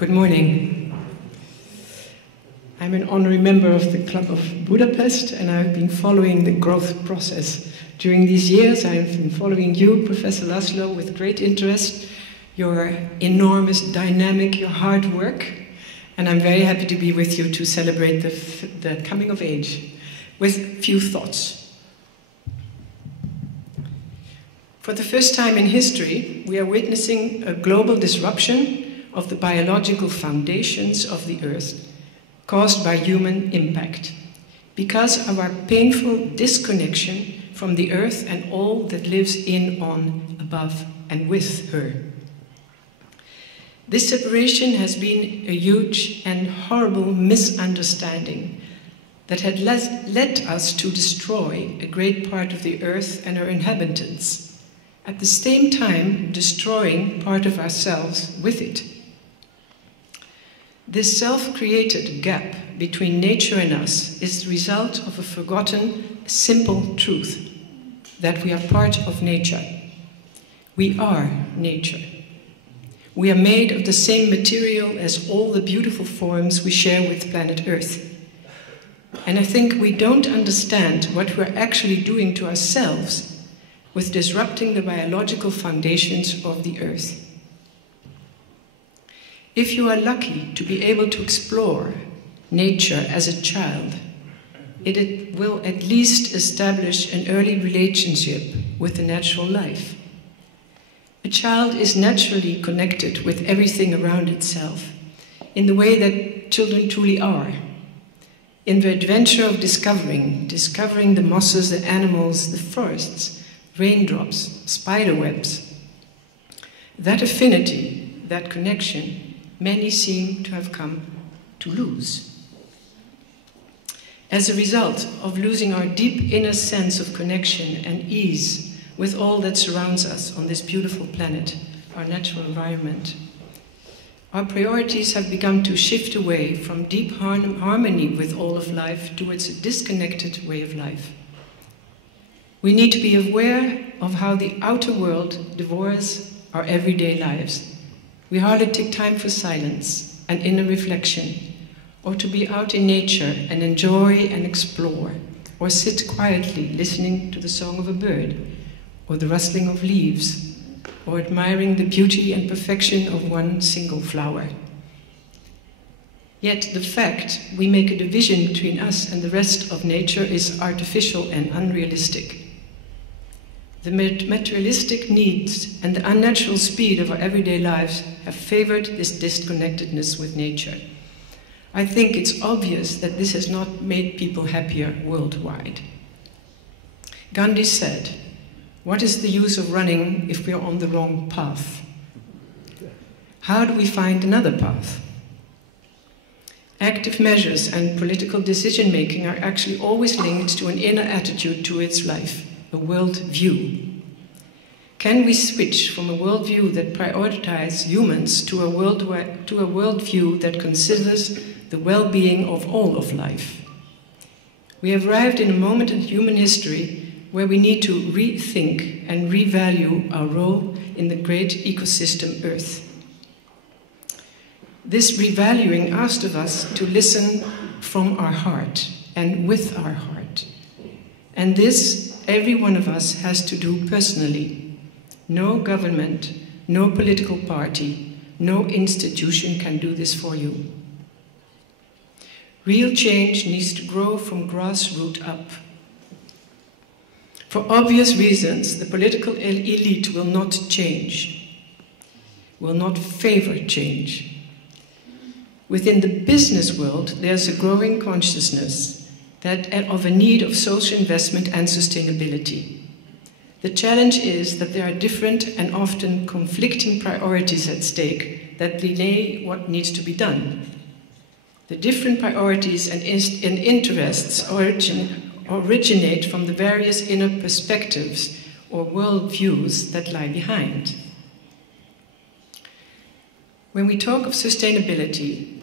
Good morning. I'm an honorary member of the Club of Budapest, and I've been following the growth process. During these years, I've been following you, Professor Laszlo, with great interest, your enormous dynamic, your hard work, and I'm very happy to be with you to celebrate the coming of age with few thoughts. For the first time in history, we are witnessing a global disruption of the biological foundations of the Earth caused by human impact, because of our painful disconnection from the Earth and all that lives in, on, above, and with her. This separation has been a huge and horrible misunderstanding that had led us to destroy a great part of the Earth and her inhabitants, at the same time destroying part of ourselves with it. This self-created gap between nature and us is the result of a forgotten, simple truth, that we are part of nature. We are nature. We are made of the same material as all the beautiful forms we share with planet Earth. And I think we don't understand what we're actually doing to ourselves with disrupting the biological foundations of the Earth. If you are lucky to be able to explore nature as a child, it will at least establish an early relationship with the natural life. A child is naturally connected with everything around itself, in the way that children truly are. In the adventure of discovering the mosses, the animals, the forests, raindrops, spider webs. That affinity, that connection, many seem to have come to lose. As a result of losing our deep inner sense of connection and ease with all that surrounds us on this beautiful planet, our natural environment, our priorities have begun to shift away from deep harmony with all of life towards a disconnected way of life. We need to be aware of how the outer world devours our everyday lives. We hardly take time for silence and inner reflection, or to be out in nature and enjoy and explore, or sit quietly listening to the song of a bird, or the rustling of leaves, or admiring the beauty and perfection of one single flower. Yet the fact we make a division between us and the rest of nature is artificial and unrealistic. The materialistic needs and the unnatural speed of our everyday lives have favored this disconnectedness with nature. I think it's obvious that this has not made people happier worldwide. Gandhi said, "What is the use of running if we are on the wrong path? How do we find another path?" Active measures and political decision-making are actually always linked to an inner attitude towards life, a worldview. Can we switch from a worldview that prioritizes humans to a worldview that considers the well-being of all of life? We have arrived in a moment in human history where we need to rethink and revalue our role in the great ecosystem Earth. This revaluing asks of us to listen from our heart and with our heart. And this every one of us has to do personally. No government, no political party, no institution can do this for you. Real change needs to grow from grassroots up. For obvious reasons, the political elite will not change, will not favor change. Within the business world, there's a growing consciousness of a need of social investment and sustainability. The challenge is that there are different and often conflicting priorities at stake that delay what needs to be done. The different priorities and interests originate from the various inner perspectives or worldviews that lie behind. When we talk of sustainability,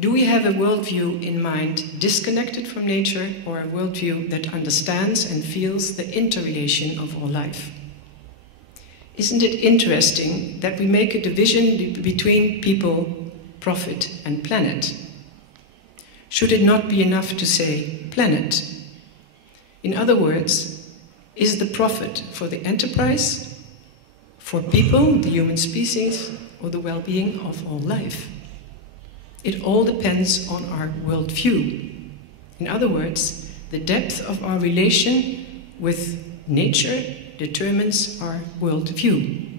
do we have a worldview in mind disconnected from nature, or a worldview that understands and feels the interrelation of all life? Isn't it interesting that we make a division between people profit and planet? Should it not be enough to say planet? In other words, is the profit for the enterprise, for people, the human species, or the well-being of all life? It all depends on our worldview. In other words, the depth of our relation with nature determines our worldview.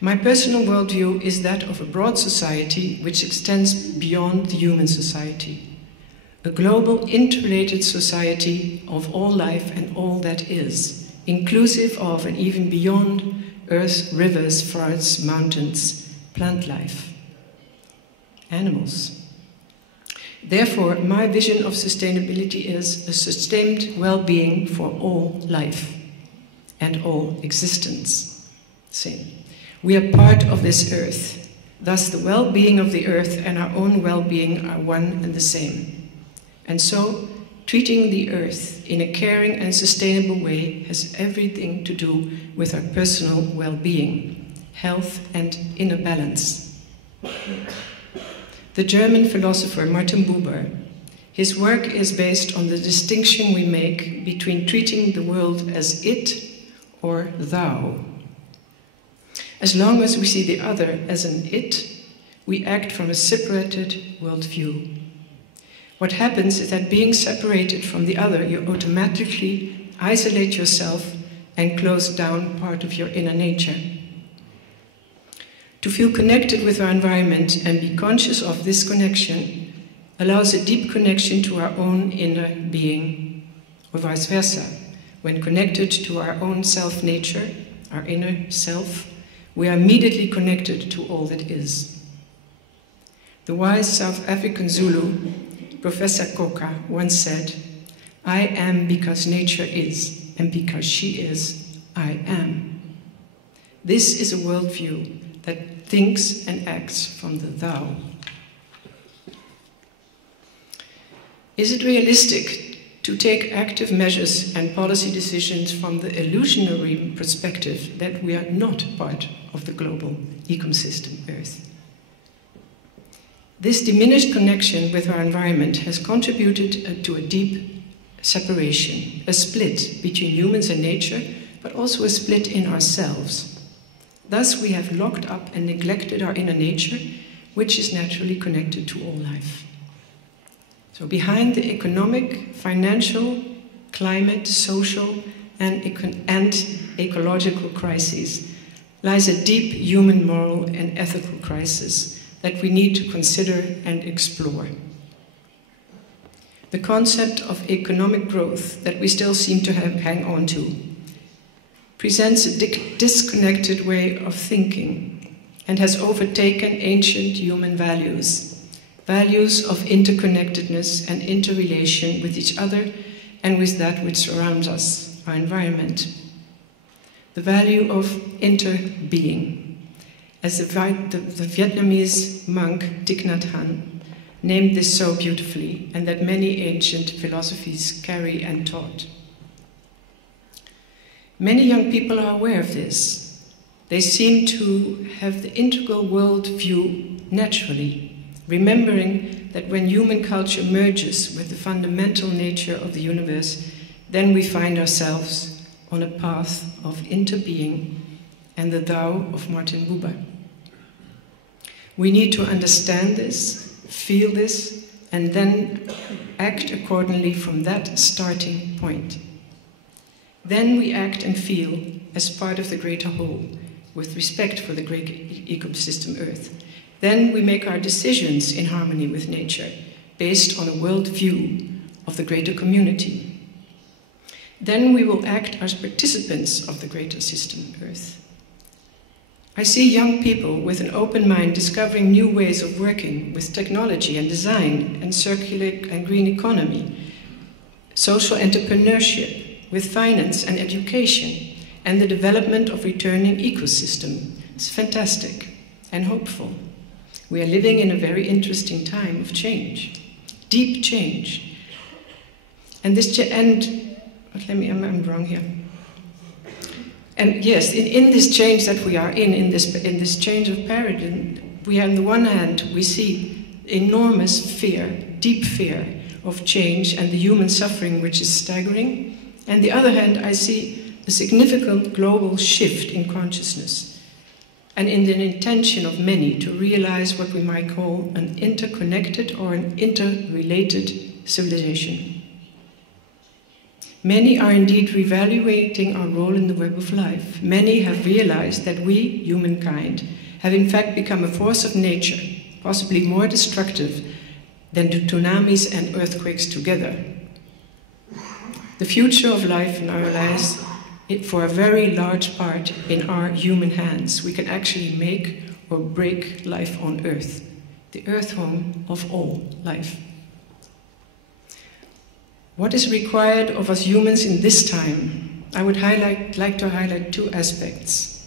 My personal worldview is that of a broad society which extends beyond the human society. A global, interrelated society of all life and all that is, inclusive of and even beyond earth, rivers, forests, mountains, plant life, animals. Therefore, my vision of sustainability is a sustained well-being for all life and all existence. Same. We are part of this earth. Thus, the well-being of the earth and our own well-being are one and the same. And so, treating the earth in a caring and sustainable way has everything to do with our personal well-being, health and inner balance. The German philosopher Martin Buber, his work is based on the distinction we make between treating the world as it or thou. As long as we see the other as an it, we act from a separated worldview. What happens is that being separated from the other, you automatically isolate yourself and close down part of your inner nature. To feel connected with our environment and be conscious of this connection allows a deep connection to our own inner being, or vice versa. When connected to our own self-nature, our inner self, we are immediately connected to all that is. The wise South African Zulu, Professor Koka, once said, "I am because nature is, and because she is, I am." This is a worldview that thinks and acts from the thou. Is it realistic to take active measures and policy decisions from the illusionary perspective that we are not part of the global ecosystem Earth? This diminished connection with our environment has contributed to a deep separation, a split between humans and nature, but also a split in ourselves. Thus, we have locked up and neglected our inner nature, which is naturally connected to all life. So behind the economic, financial, climate, social, and ecological crises lies a deep human, moral, and ethical crisis that we need to consider and explore. The concept of economic growth that we still seem to hang on to presents a disconnected way of thinking and has overtaken ancient human values, values of interconnectedness and interrelation with each other and with that which surrounds us, our environment. The value of interbeing. As the Vietnamese monk Thich Nhat Hanh named this so beautifully, and that many ancient philosophies carry and taught. Many young people are aware of this. They seem to have the integral world view naturally, remembering that when human culture merges with the fundamental nature of the universe, then we find ourselves on a path of interbeing and the thou of Martin Buber. We need to understand this, feel this, and then act accordingly from that starting point. Then we act and feel as part of the greater whole, with respect for the great ecosystem Earth. Then we make our decisions in harmony with nature, based on a worldview of the greater community. Then we will act as participants of the greater system Earth. I see young people with an open mind discovering new ways of working with technology and design and circular and green economy, social entrepreneurship with finance and education, and the development of returning ecosystem. It's fantastic and hopeful. We are living in a very interesting time of change, deep change. And I'm wrong here. And yes, in this change that we are in this change of paradigm, on the one hand, we see enormous fear, deep fear of change and the human suffering, which is staggering. And on the other hand, I see a significant global shift in consciousness and in the intention of many to realize what we might call an interconnected or an interrelated civilization. Many are indeed reevaluating our role in the web of life. Many have realized that we, humankind, have in fact become a force of nature, possibly more destructive than the tsunamis and earthquakes together. The future of life in our lives, for a very large part, in our human hands. We can actually make or break life on Earth, the Earth home of all life. What is required of us humans in this time? I would like to highlight two aspects.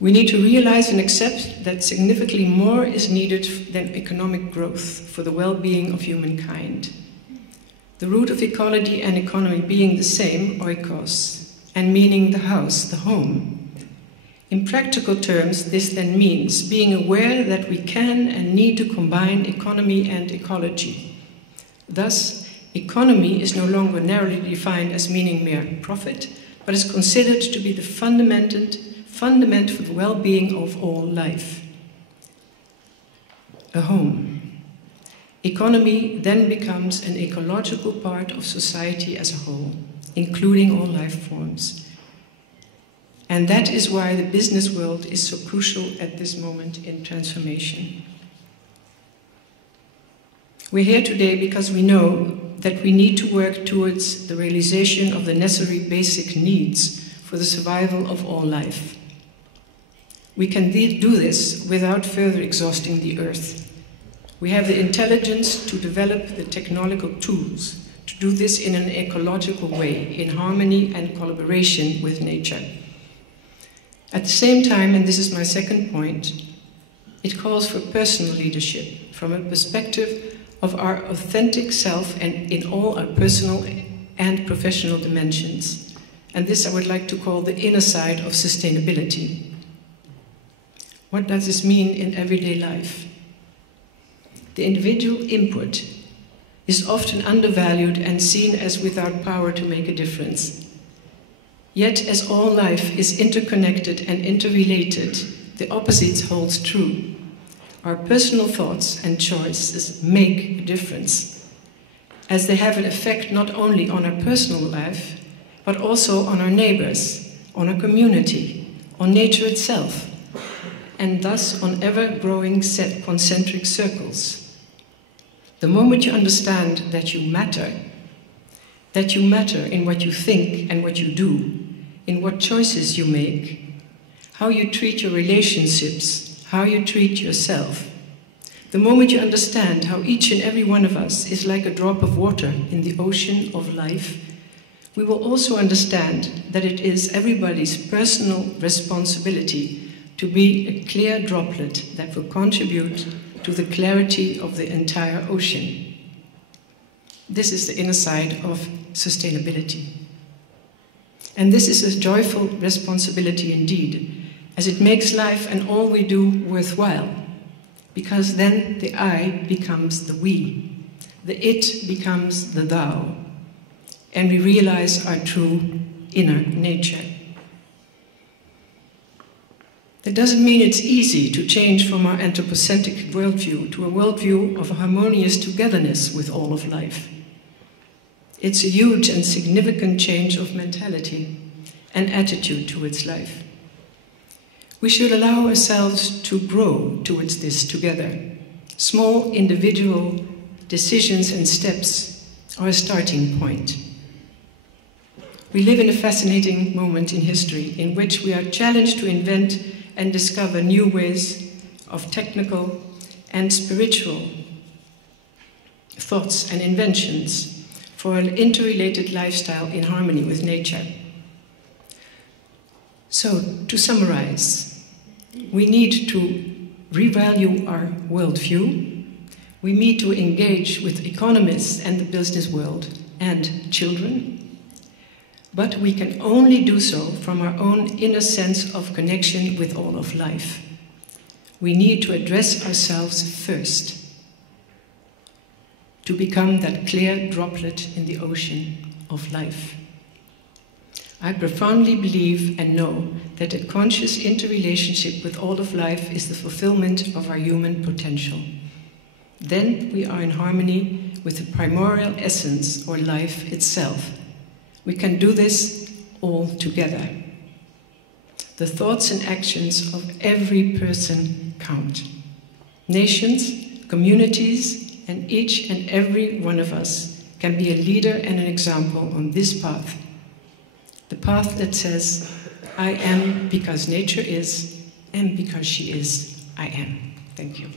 We need to realize and accept that significantly more is needed than economic growth for the well-being of humankind. The root of ecology and economy being the same, oikos, and meaning the house, the home. In practical terms, this then means being aware that we can and need to combine economy and ecology. Thus, economy is no longer narrowly defined as meaning mere profit, but is considered to be the fundament for the well-being of all life. A home. Economy then becomes an ecological part of society as a whole, including all life forms. And that is why the business world is so crucial at this moment in transformation. We're here today because we know that we need to work towards the realization of the necessary basic needs for the survival of all life. We can do this without further exhausting the earth. We have the intelligence to develop the technological tools to do this in an ecological way, in harmony and collaboration with nature. At the same time, and this is my second point, it calls for personal leadership from a perspective of our authentic self and in all our personal and professional dimensions. And this I would like to call the inner side of sustainability. What does this mean in everyday life? The individual input is often undervalued and seen as without power to make a difference. Yet, as all life is interconnected and interrelated, the opposite holds true. Our personal thoughts and choices make a difference, as they have an effect not only on our personal life, but also on our neighbors, on our community, on nature itself, and thus on ever-growing concentric circles. The moment you understand that you matter in what you think and what you do, in what choices you make, how you treat your relationships, how you treat yourself, the moment you understand how each and every one of us is like a drop of water in the ocean of life, we will also understand that it is everybody's personal responsibility to be a clear droplet that will contribute to the clarity of the entire ocean. This is the inner side of sustainability. And this is a joyful responsibility indeed, as it makes life and all we do worthwhile, because then the I becomes the we, the it becomes the thou, and we realize our true inner nature. That doesn't mean it's easy to change from our anthropocentric worldview to a worldview of a harmonious togetherness with all of life. It's a huge and significant change of mentality and attitude towards life. We should allow ourselves to grow towards this together. Small individual decisions and steps are a starting point. We live in a fascinating moment in history in which we are challenged to invent and discover new ways of technical and spiritual thoughts and inventions for an interrelated lifestyle in harmony with nature. So, to summarize, we need to revalue our worldview. We need to engage with economists and the business world and children. But we can only do so from our own inner sense of connection with all of life. We need to address ourselves first, to become that clear droplet in the ocean of life. I profoundly believe and know that a conscious interrelationship with all of life is the fulfillment of our human potential. Then we are in harmony with the primordial essence or life itself. We can do this all together. The thoughts and actions of every person count. Nations, communities, and each and every one of us can be a leader and an example on this path. The path that says, I am because nature is, and because she is, I am. Thank you.